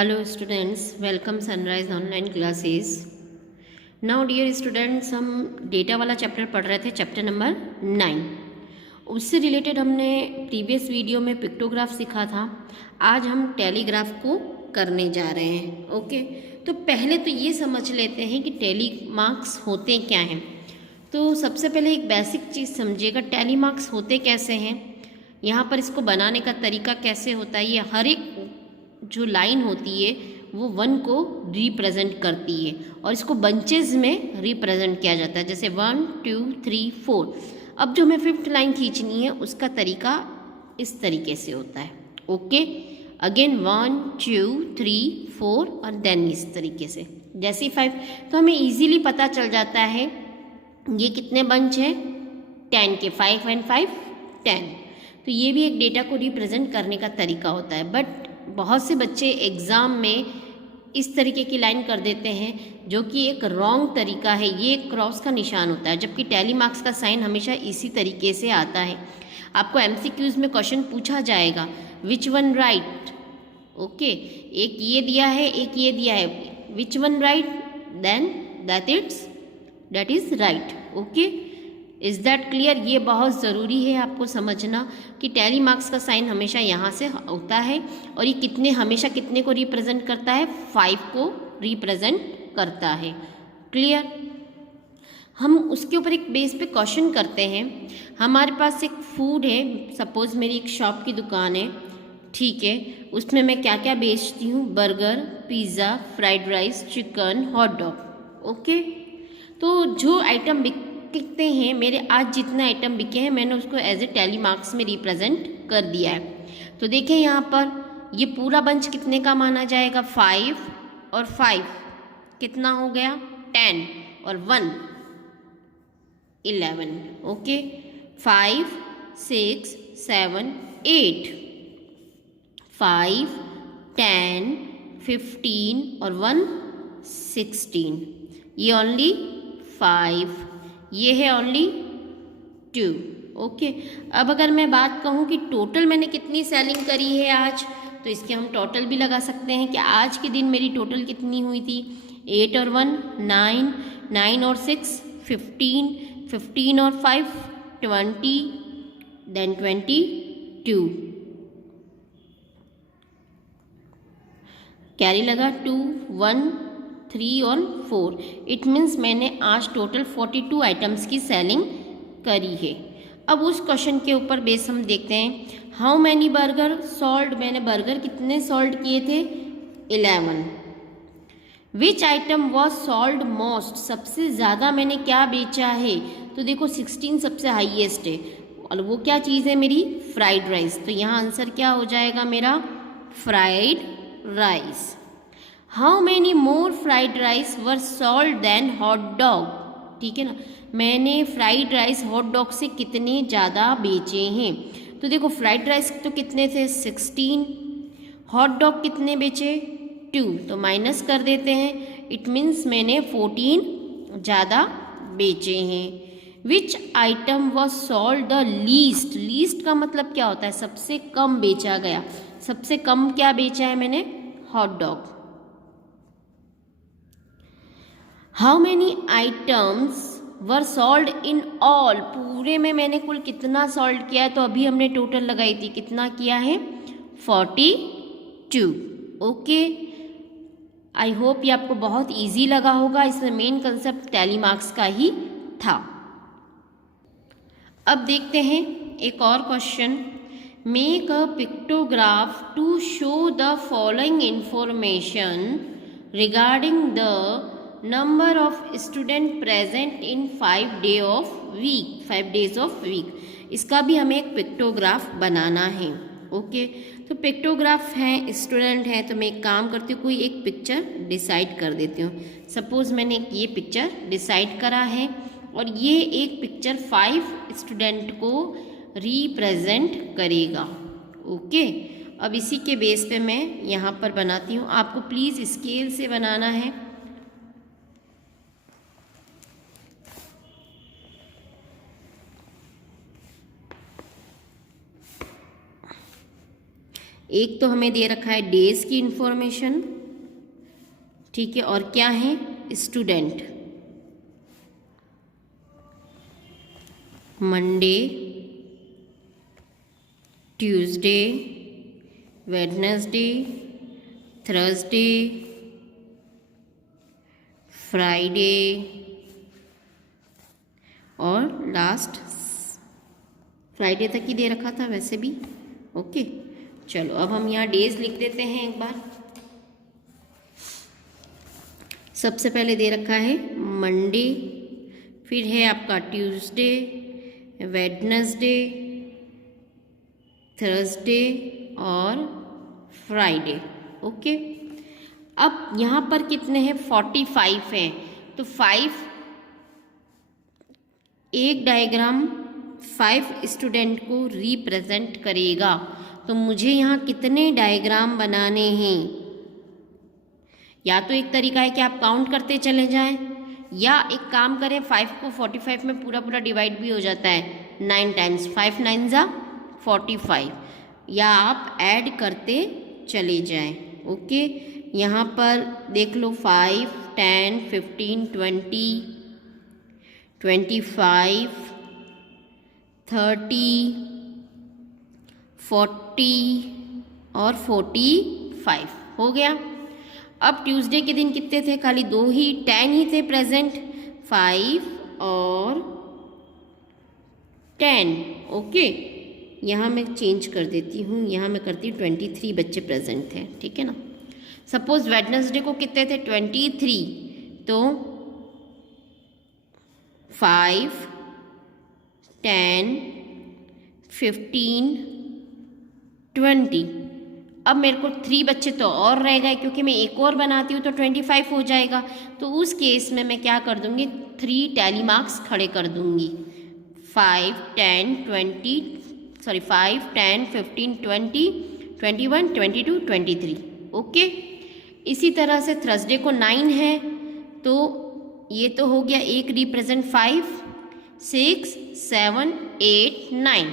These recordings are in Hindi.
Hello students, welcome Sunrise online classes. Now dear students, हम डेटा वाला चैप्टर पढ़ रहे थे, चैप्टर नंबर 9। उससे रिलेटेड हमने प्रीवियस वीडियो में पिक्टोग्राफ सीखा था। आज हम टेलीग्राफ को करने जा रहे हैं। ओके, तो पहले तो ये समझ लेते हैं कि टेली मार्क्स होते क्या हैं। तो सबसे पहले एक बेसिक चीज़ समझिएगा, टेली मार्क्स होते कैसे हैं, यहाँ पर इसको बनाने का तरीका कैसे होता है। ये हर एक जो लाइन होती है वो 1 को रिप्रेजेंट करती है और इसको बंचेस में रिप्रेजेंट किया जाता है, जैसे 1 2 3 4। अब जो हमें 5th लाइन खींचनी है उसका तरीका इस तरीके से होता है। ओके, अगेन 1 2 3 4 और देन इस तरीके से, जैसे 5। तो हमें इजीली पता चल जाता है ये कितने बंच हैं, 10 के, 5 एंड 5 10। तो ये भी एक डेटा को रिप्रेजेंट करने का तरीका होता है। बट बहुत से बच्चे एग्ज़ाम में इस तरीके की लाइन कर देते हैं जो कि एक रॉन्ग तरीका है। ये एक क्रॉस का निशान होता है, जबकि टेली मार्क्स का साइन हमेशा इसी तरीके से आता है। आपको एमसीक्यूज में क्वेश्चन पूछा जाएगा, विच वन राइट। ओके, एक ये दिया है, एक ये दिया है, which one right, then that is right. Okay, is that clear. ये बहुत ज़रूरी है आपको समझना कि टेली मार्क्स का साइन हमेशा यहाँ से होता है और ये हमेशा कितने को रिप्रेजेंट करता है, 5 को रिप्रेजेंट करता है। क्लियर। हम उसके ऊपर एक बेस पे क्वेश्चन करते हैं। हमारे पास एक फूड है, सपोज मेरी एक शॉप की दुकान है, ठीक है। उसमें मैं क्या क्या बेचती हूँ, burger, pizza, fried rice, chicken, hot dog. Okay, तो जो आइटम बिकते हैं, मेरे आज जितने आइटम बिके हैं मैंने उसको एज ए टेली मार्क्स में रिप्रेजेंट कर दिया है। तो देखें यहाँ पर ये पूरा बंच कितने का माना जाएगा, 5 और 5 कितना हो गया, 10 और 1 11। ओके, 5 6 7 8, 5 10 15 और 1 16। ये ओनली 5, ये है ओनली 2। ओके, अब अगर मैं बात कहूँ कि टोटल मैंने कितनी सेलिंग करी है आज, तो इसके हम टोटल भी लगा सकते हैं कि आज के दिन मेरी टोटल कितनी हुई थी, 8 और 1 9, 9 और 6 15, 15 और 5 20, देन 22। कैरी लगा 2 1 3 और 4। इट मीन्स मैंने आज टोटल 42 आइटम्स की सेलिंग करी है। अब उस क्वेश्चन के ऊपर बेस हम देखते हैं, हाउ मैनी बर्गर सोल्ड। मैंने बर्गर कितने सोल्ड किए थे, 11। विच आइटम वॉज सोल्ड मोस्ट, सबसे ज़्यादा मैंने क्या बेचा है, तो देखो 16 सबसे हाईएस्ट है और वो क्या चीज़ है मेरी, फ्राइड राइस। तो यहाँ आंसर क्या हो जाएगा मेरा, fried rice. How many more fried rice were sold than hot dog. ठीक है ना, मैंने फ्राइड राइस हॉट डॉग से कितने ज़्यादा बेचे हैं। तो देखो फ्राइड राइस तो कितने थे, 16, हॉट डॉग कितने बेचे, 2, तो माइनस कर देते हैं। इट मीन्स मैंने 14 ज़्यादा बेचे हैं। विच item was sold the least. Least का मतलब क्या होता है, सबसे कम बेचा गया। सबसे कम क्या बेचा है मैंने, hot dog. How many items were sold in all, पूरे में मैंने कुल कितना सोल्ड किया है, तो अभी हमने टोटल लगाई थी, कितना किया है, 42। ओके, आई होप ये आपको बहुत इजी लगा होगा। इसमें मेन कंसेप्ट टेली मार्क्स का ही था। अब देखते हैं एक और question, make a pictograph to show the following information regarding the number of student present in 5 days of week. इसका भी हमें एक पिक्टोग्राफ बनाना है। ओके, तो पिक्टोग्राफ है, स्टूडेंट है, तो मैं एक काम करती हूँ, कोई एक पिक्चर डिसाइड कर देती हूँ। सपोज मैंने ये पिक्चर डिसाइड करा है और ये एक पिक्चर 5 स्टूडेंट को रिप्रेजेंट करेगा। ओके, अब इसी के बेस पे मैं यहाँ पर बनाती हूँ। आपको प्लीज़ स्केल से बनाना है। एक तो हमें दे रखा है डेज की इंफॉर्मेशन, ठीक है, और क्या है, student. Monday, Tuesday, Wednesday, Thursday, Friday और लास्ट फ्राइडे तक ही दे रखा था वैसे भी। ओके, चलो अब हम यहाँ डेज लिख देते हैं एक बार। सबसे पहले दे रखा है मंडे, फिर है आपका ट्यूसडे, वेडनेसडे, थर्सडे और फ्राइडे। ओके, अब यहाँ पर कितने हैं, 45 हैं, तो 5 एक डायग्राम 5 स्टूडेंट को रिप्रेजेंट करेगा। तो मुझे यहाँ कितने डायग्राम बनाने हैं, या तो एक तरीका है कि आप काउंट करते चले जाएं, या एक काम करें 5 को 45 में पूरा पूरा डिवाइड भी हो जाता है 9 टाइम्स, 5 9 जा 45, या आप ऐड करते चले जाएं। ओके, यहाँ पर देख लो 5 10 15 20 25 30 40 और 45 हो गया। अब ट्यूसडे के दिन कितने थे, खाली 2 ही 10 ही थे प्रेजेंट, 5 और 10। ओके, यहाँ मैं चेंज कर देती हूँ, यहाँ मैं करती हूँ 23 बच्चे प्रेजेंट थे, ठीक है ना। सपोज वेडनेसडे को कितने थे, 23, तो 5 10 15 20। अब मेरे को 3 बच्चे तो और रह गए, क्योंकि मैं एक और बनाती हूँ तो 25 हो जाएगा। तो उस केस में मैं क्या कर दूँगी, 3 टैली मार्क्स खड़े कर दूँगी, 5 10 15 20 21 22 23। ओके, इसी तरह से थर्सडे को 9 है, तो ये तो हो गया एक रिप्रेजेंट 5 6 7 8 9।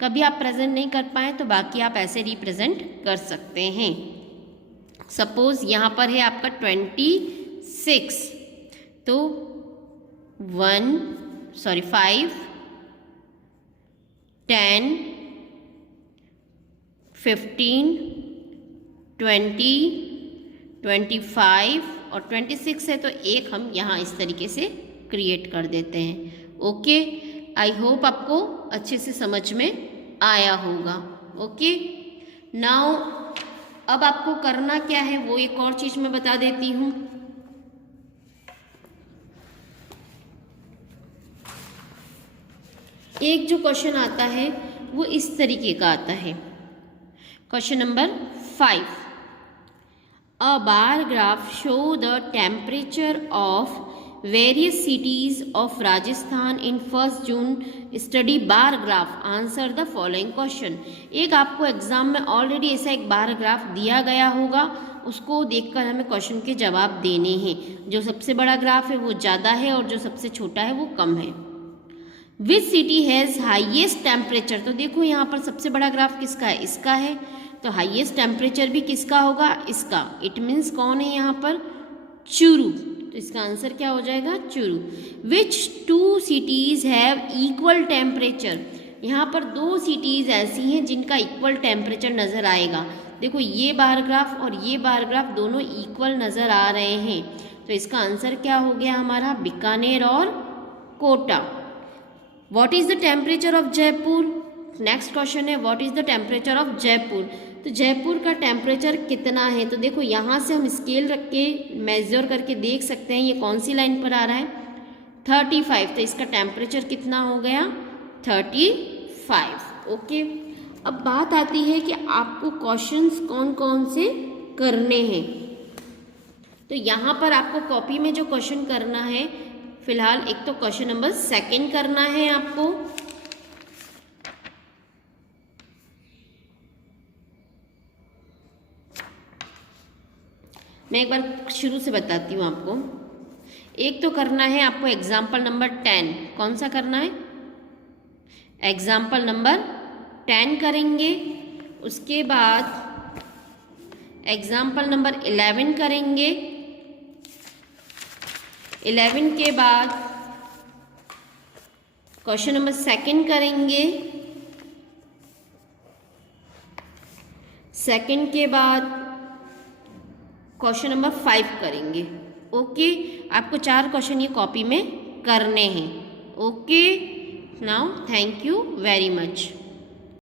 कभी आप प्रेजेंट नहीं कर पाए तो बाकी आप ऐसे रिप्रेजेंट कर सकते हैं। सपोज यहाँ पर है आपका 26, तो 5 10 15 20 25 और 26 है, तो एक हम यहाँ इस तरीके से क्रिएट कर देते हैं। ओके, आई होप आपको अच्छे से समझ में आया होगा। ओके, नाउ अब आपको करना क्या है वो एक और चीज मैं बता देती हूँ। एक जो क्वेश्चन आता है वो इस तरीके का आता है, question number 5, a bar graph show the temperature of various cities of Rajasthan in 1 June, study bar graph, answer the following question. एक आपको एग्जाम में ऑलरेडी ऐसा एक बार ग्राफ दिया गया होगा, उसको देखकर हमें क्वेश्चन के जवाब देने हैं। जो सबसे बड़ा ग्राफ है वो ज़्यादा है और जो सबसे छोटा है वो कम है। Which city has highest temperature, तो देखो यहाँ पर सबसे बड़ा ग्राफ किसका है, इसका है, तो हाईएस्ट टेम्परेचर भी किसका होगा, इसका। इट मीन्स कौन है यहाँ पर, चूरू, तो इसका आंसर क्या हो जाएगा, चूरू। विच 2 सिटीज़ हैव इक्वल टेम्परेचर, यहाँ पर 2 सिटीज़ ऐसी हैं जिनका इक्वल टेम्परेचर नज़र आएगा। देखो ये बार ग्राफ और ये बार ग्राफ दोनों इक्वल नज़र आ रहे हैं, तो इसका आंसर क्या हो गया हमारा, बीकानेर और Kota. What is the temperature of Jaipur, next question है, what is the temperature of Jaipur, तो जयपुर का टेम्परेचर कितना है, तो देखो यहाँ से हम स्केल रख के मेजर करके देख सकते हैं ये कौन सी लाइन पर आ रहा है, 35, तो इसका टेम्परेचर कितना हो गया, 35। ओके, अब बात आती है कि आपको क्वेश्चंस कौन कौन से करने हैं। तो यहाँ पर आपको कॉपी में जो क्वेश्चन करना है, फिलहाल एक तो क्वेश्चन नंबर 2 करना है आपको। मैं एक बार शुरू से बताती हूँ आपको। एक तो करना है आपको एग्जाम्पल नंबर 10, कौन सा करना है, एग्जाम्पल नंबर 10 करेंगे। उसके बाद एग्जाम्पल नंबर 11 करेंगे। 11 के बाद क्वेश्चन नंबर 2 करेंगे। 2 के बाद क्वेश्चन नंबर 5 करेंगे। ओके, आपको 4 क्वेश्चन ये कॉपी में करने हैं। Okay, now thank you very much.